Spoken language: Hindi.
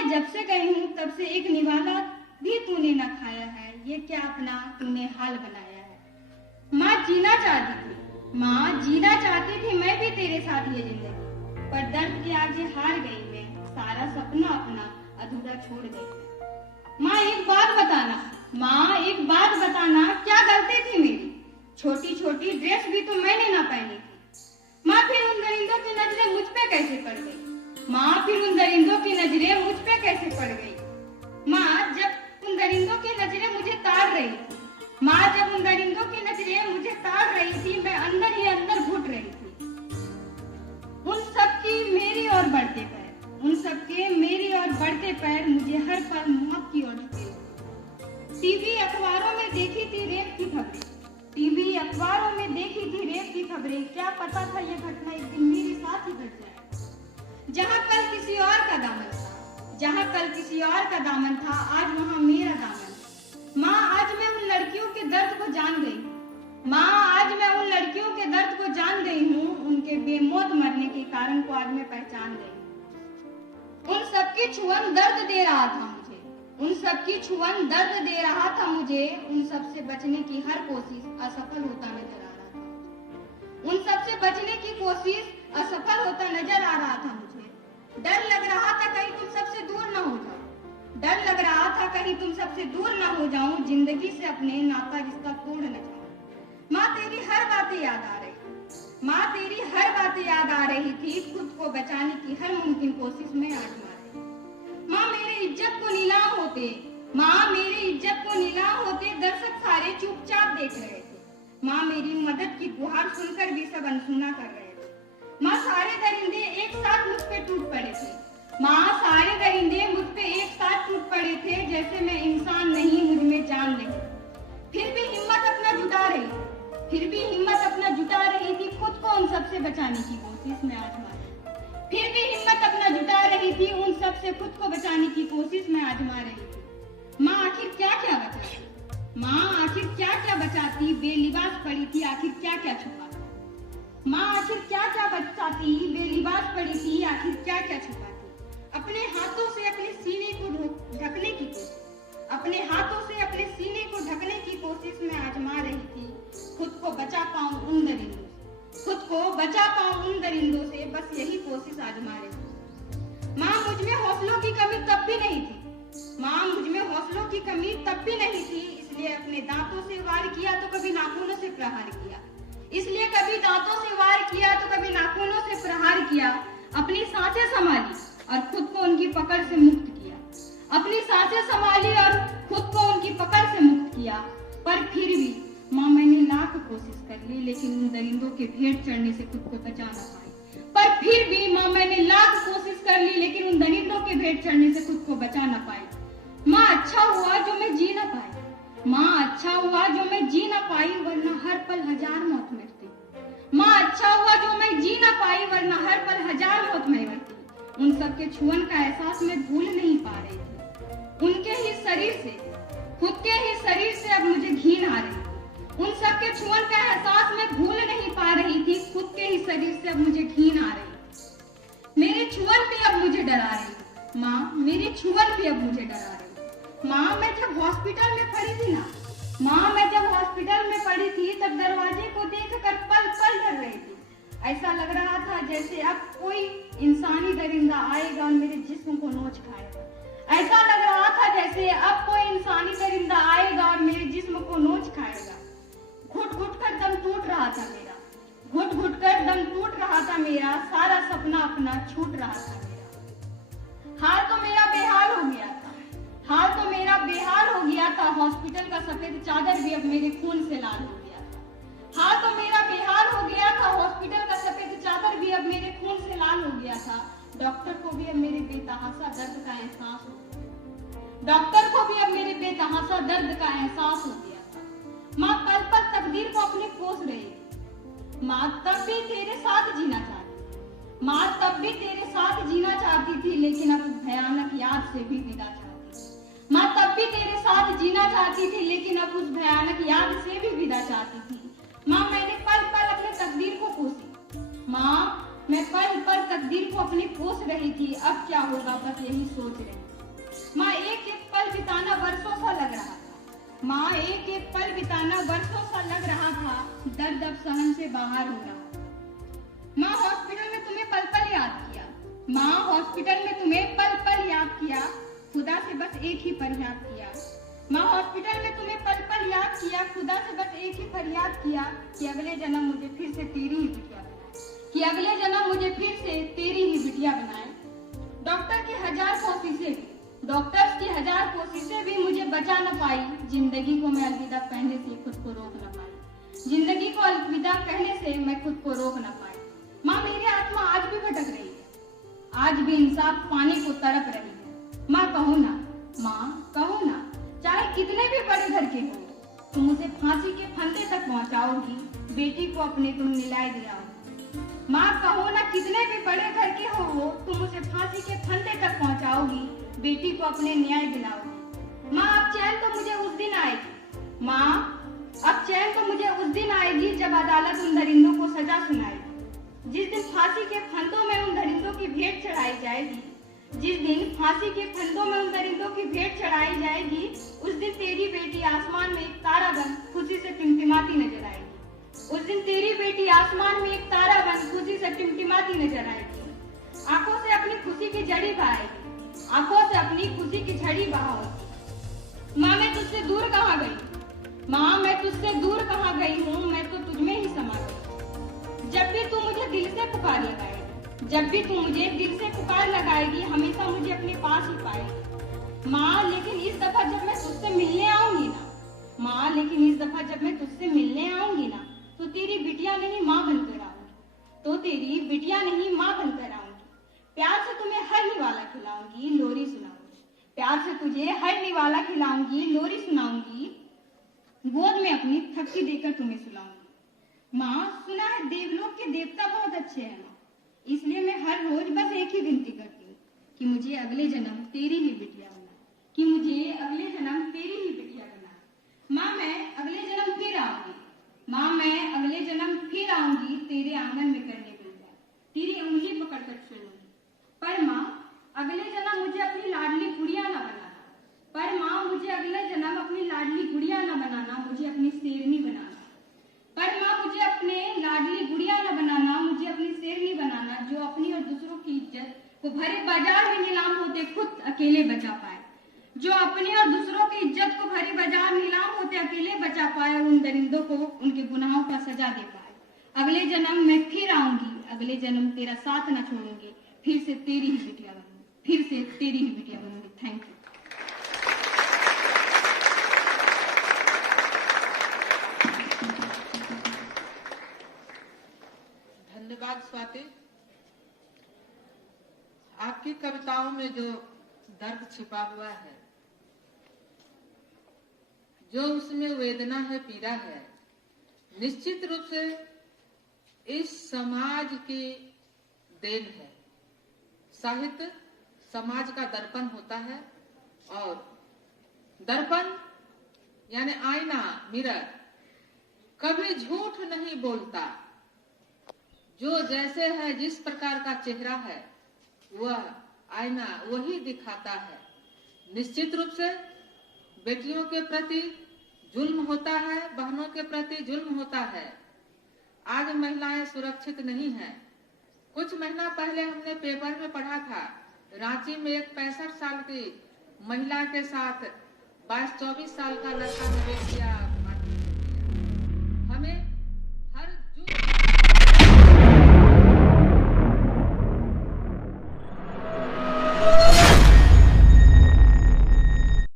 मैं जब से गई हूँ तब से एक निवाला भी तूने न खाया है, ये क्या अपना तूने हाल बनाया है। माँ जीना चाहती थी, माँ जीना चाहती थी मैं भी तेरे साथ ये जिंदगी, पर दर्द के आगे हार गई मैं, सारा सपना अपना अधूरा छोड़ गई। माँ एक बात बताना, माँ एक बात बताना, क्या गलती थी मेरी, छोटी छोटी ड्रेस भी तो मैंने ना पहनी थी। माँ फिर उन दरिंदों की नजरें मुझ पे कैसे पड़ गई, माँ फिर उन दरिंदों की नजरें मुझ पे कैसे पड़ गई। माँ जब उन दरिंदों की नजरें मुझे ताड़ रही थी, माँ जब उन दरिंदों की नजरें मुझे ताड़ रही थी, मैं अंदर ही अंदर घुट रही थी। उन सबकी मेरी ओर बढ़ते पैर, उन सबके मेरी ओर बढ़ते पैर मुझे हर पल मौत की ओर धकेलते। टीवी अखबारों में देखी थी रेप की खबरें, टीवी अखबारों में देखी थी रेप की खबरें, क्या पता था ये घटना एक दिन मेरे साथ ही घट जाए। जहाँ कल किसी और का दामन था, जहाँ कल किसी और का दामन था, आज वहाँ मेरा दामन है। माँ आज मैं उन लड़कियों के दर्द को जान गई, माँ आज मैं उन लड़कियों के दर्द को जान गई हूँ, उनके बेमौत मरने के कारण को आज मैं पहचान गई। उन सबकी छुअन दर्द दे रहा था मुझे, उन सबकी छुअन दर्द दे रहा था मुझे, उन सब से बचने की हर कोशिश असफल होता नजर आ रहा था, उन सब से बचने की कोशिश असफल होता नजर आ रहा था मुझे। डर लग रहा था कहीं तुम सबसे दूर न हो जाऊं, डर लग रहा था कहीं तुम सबसे दूर न हो जाऊं, जिंदगी से अपने नाता रिश्ता तोड़ न जाऊं। माँ तेरी हर बातें याद आ रही, माँ तेरी हर बातें याद आ रही थी, खुद को बचाने की हर मुमकिन कोशिश में आजमा रही। माँ मेरे इज्जत को नीलाम होते, माँ मेरे इज्जत को नीलाम होते दर्शक सारे चुपचाप देख रहे थे। माँ मेरी मदद की गुहार सुनकर भी सब अनसुना कर रहे थे। माँ सारे दरिंदे एक साथ मुझ पे टूट पड़े थे, माँ सारे दरिंदे मुझ पे एक साथ टूट पड़े थे, जैसे मैं इंसान नहीं मुझ में जान नहीं। फिर भी हिम्मत अपना जुटा रही, फिर भी हिम्मत अपना जुटा रही थी, खुद को उन सबसे बचाने की कोशिश में आजमा रही। फिर भी हिम्मत अपना जुटा रही थी, उन सब से खुद को बचाने की कोशिश में आजमा रही थी। माँ आखिर क्या क्या बचाती, माँ आखिर क्या क्या बचाती, बेलिबास पड़ी थी आखिर क्या क्या छुपाती। माँ आखिर क्या क्या बचाती, बेलिबास पड़ी थी आखिर क्या क्या छुपाती। अपने हाथों से अपने सीने को ढकने की कोशिश, अपने हाथों से अपने सीने को ढकने की कोशिश में आजमा रही थी, खुद को बचा पाऊं उन दरिंदों से, खुद को बचा पाऊं उन दरिंदों से, बस यही कोशिश आजमा रही थी। माँ मुझ में हौसलों की कमी तब भी नहीं थी, माँ मुझ में हौसलों की कमी तब भी नहीं थी, इसलिए अपने दांतों से वार किया तो कभी नाखूनों से प्रहार किया, इसलिए कभी दांतों से वार किया तो कभी नाखूनों से प्रहार किया। अपनी सांसें संभाली और खुद को उनकी पकड़ से मुक्त किया, अपनी सांसें संभाली और खुद को उनकी पकड़ से मुक्त किया। पर फिर भी माँ मैंने लाख कोशिश कर ली, लेकिन उन दरिंदों के भेंट चढ़ने से खुद को बचा ना पाई। पर फिर भी माँ मैंने लाख कोशिश कर ली, लेकिन उन दरिंदों के भेंट चढ़ने से खुद को बचा ना पाई। माँ अच्छा हुआ जो मैं जी ना पाई, माँ अच्छा हुआ जो मैं जी ना पाई, वरना हर पल हजार मौत मरती। माँ अच्छा हुआ जो मैं जी ना पाई, वरना हर पल हजार मौत में मरती। उन सबके छुअन का एहसास मैं भूल नहीं पा रही थी, उनके ही शरीर से, खुद के ही शरीर से अब मुझे घिन आ रही थी। उन सबके छुअन का एहसास मैं भूल नहीं पा रही थी, खुद के ही शरीर से अब मुझे घिन आ रही थी। मेरे छुअन भी अब मुझे डरा रही, माँ मेरे छुअन भी अब मुझे डरा रही। माँ मैं जब हॉस्पिटल में पड़ी थी ना, माँ मैं जब हॉस्पिटल में पड़ी थी तब दरवाजे को देखकर पल पल डर रही थी। ऐसा लग रहा था जैसे अब कोई इंसानी दरिंदा आएगा और मेरे जिस्म को नोच खाएगा। ऐसा लग रहा था जैसे अब कोई इंसानी दरिंदा आएगा और मेरे जिस्म को नोच खाएगा। घुट घुट कर दम टूट रहा था मेरा, घुट घुट कर दम टूट रहा था मेरा, सारा सपना अपना छूट रहा था मेरा। हाल तो मेरा बेहाल हो गया था, हाल तो मेरा बेहाल हो गया था, हॉस्पिटल का सफेद चादर भी अब मेरे खून से लाल हो गया था। हाल तो मेरा बेहाल हो गया था, हॉस्पिटल का सफेद चादर भी अब मेरे खून से लाल हो गया था। डॉक्टर को भी अब मेरे बेतहाशा दर्द का एहसास हो गया, डॉक्टर को भी अब मेरे बेतहाशा दर्द का एहसास हो गया था। माँ पल पल तकदीर को अपने कोस रही थी, माँ तब भी तेरे साथ जीना चाहती, माँ तब भी तेरे साथ जीना चाहती थी, लेकिन अब उस भयानक याद से भी विदा चाहती थी। माँ तब भी तेरे साथ जीना चाहती थी, लेकिन अब उस भयानक याद से भी विदा चाहती थी। माँ मैंने पल पल अपने तकदीर को कोसी, माँ मैं पल पल तकदीर को अपनी कोस रही थी, अब क्या होगा बस यही सोच रही थी। माँ, एक एक पल बिताना वर्षों सा लग रहा था, दर्द अब सहन से बाहर हो रहा। माँ, हॉस्पिटल में तुम्हें पल पल याद किया। माँ, हॉस्पिटल में तुम्हें पल पल याद किया, खुदा से बस एक ही फरियाद किया। माँ, हॉस्पिटल में तुम्हें पल पल याद किया, खुदा से बस एक ही फरियाद किया कि अगले जन्म मुझे फिर से तेरी ही बिटिया बनाए, कि अगले जन्म मुझे फिर से तेरी ही बिटिया बनाए। डॉक्टर्स की हजार कोशिशें भी मुझे बचा न पाई। जिंदगी को मैं अलविदा कहने से खुद को रोक न पाई। जिंदगी को अलविदा कहने से मैं खुद को रोक न पाई। माँ, मेरी आत्मा आज भी भटक रही है, आज भी इंसाफ पाने को तड़प रही है। माँ, कहो ना, माँ कहो ना, चाहे कितने भी बड़े घर के हो, तुम उसे फांसी के फंदे तक पहुंचाओगी, बेटी को अपने तुम न्याय दिलाओगी। माँ, कहो ना, कितने भी बड़े घर के हो, तुम उसे फांसी के फंदे तक पहुंचाओगी, बेटी को अपने न्याय दिलाओगी। माँ, अब चैन तो मुझे उस दिन आएगी। माँ, अब चैन तो मुझे उस दिन आएगी जब अदालत उन दरिंदों को सजा सुनाएगी। जिस दिन फांसी के फंदों में उन दरिंदों की भेंट चढ़ाई जाएगी, जिस दिन फांसी के फंदों में उन दरिंदों की भेंट चढ़ाई जाएगी, उस दिन तेरी बेटी आसमान में एक तारा बन खुशी से टिमटिमाती नजर आएगी। उस दिन तेरी बेटी आसमान में एक तारा बन खुशी से टिमटिमाती नजर आएगी। आंखों से अपनी खुशी की जड़ी बहाएगी, आंखों से अपनी खुशी की झड़ी बहाओगी। माँ, मैं तुझसे दूर कहाँ गई? माँ, मैं तुझसे दूर कहाँ गई हूँ? मैं तो तुझमें ही समा गई। जब भी तू मुझे दिल से पुकार लगाएगी, जब भी तू मुझे दिल से पुकार लगाएगी, हमेशा मुझे अपने पास ही पाएगी। माँ, लेकिन इस दफा जब मैं तुझसे मिलने आऊंगी ना, माँ, लेकिन इस दफा जब मैं तुझसे मिलने आऊंगी ना, तो तेरी बिटिया नहीं माँ बनकर आऊंगी, तो तेरी बिटिया नहीं माँ बनकर आऊंगी। प्यार से तुम्हें हर निवाला खिलाऊंगी, लोरी सुनाऊंगी। प्यार से तुझे हर निवाला खिलाऊंगी, लोरी सुनाऊंगी, गोद में अपनी थपकी देकर तुम्हें सुलाऊंगी। माँ, सुना है देवलोक के देवता बहुत अच्छे हैं माँ, इसलिए मैं हर रोज बस एक ही विनती करती हूँ कि मुझे अगले जन्म तेरी ही बिटिया बना, कि मुझे अगले जन्म तेरी ही बिटिया बना। माँ, मैं अगले जन्म फिर आऊंगी। माँ, मैं अगले जन्म फिर आऊंगी, तेरे आंगन में करने मिलूंगा, तेरी उंगली पकड़कर चलूंगी। पर माँ, अगले जन्म मुझे अपनी लाडली गुड़िया न बनाना। पर माँ, मुझे अगले जन्म अपनी लाडली गुड़िया न बनाना, मुझे अपनी शेरनी बनाना। पर माँ, मुझे अपने लाडली गुड़िया न बनाना, मुझे अपनी शेरनी बनाना, जो अपनी और दूसरों की इज्जत को भरे बाजार में नीलाम होते खुद अकेले बचा पाए, जो अपने और दूसरों की इज्जत को भरे बाजार नीलाम होते अकेले बचा पाए और उन दरिंदों को उनके गुनाहों का सजा दे पाए। अगले जन्म मैं फिर आऊंगी, अगले जन्म तेरा साथ न छोड़ूंगी, फिर से तेरी ही बिटिया बनूंगी, फिर से तेरी ही बिटिया बनूंगी। Thank you. धन्यवाद स्वाति। आपकी कविताओं में जो दर्द छिपा हुआ है, जो उसमें वेदना है, पीड़ा है, निश्चित रूप से इस समाज की देन है। साहित्य समाज का दर्पण होता है और दर्पण यानी आईना, मिरर, कभी झूठ नहीं बोलता। जो जैसे है, जिस प्रकार का चेहरा है, वह आईना वही दिखाता है। निश्चित रूप से बेटियों के प्रति जुल्म होता है, बहनों के प्रति जुल्म होता है। आज महिलाएं सुरक्षित नहीं हैं। कुछ महीना पहले हमने पेपर में पढ़ा था, रांची में एक 65 साल की महिला के साथ 22-24 साल का लड़का ने रेप किया।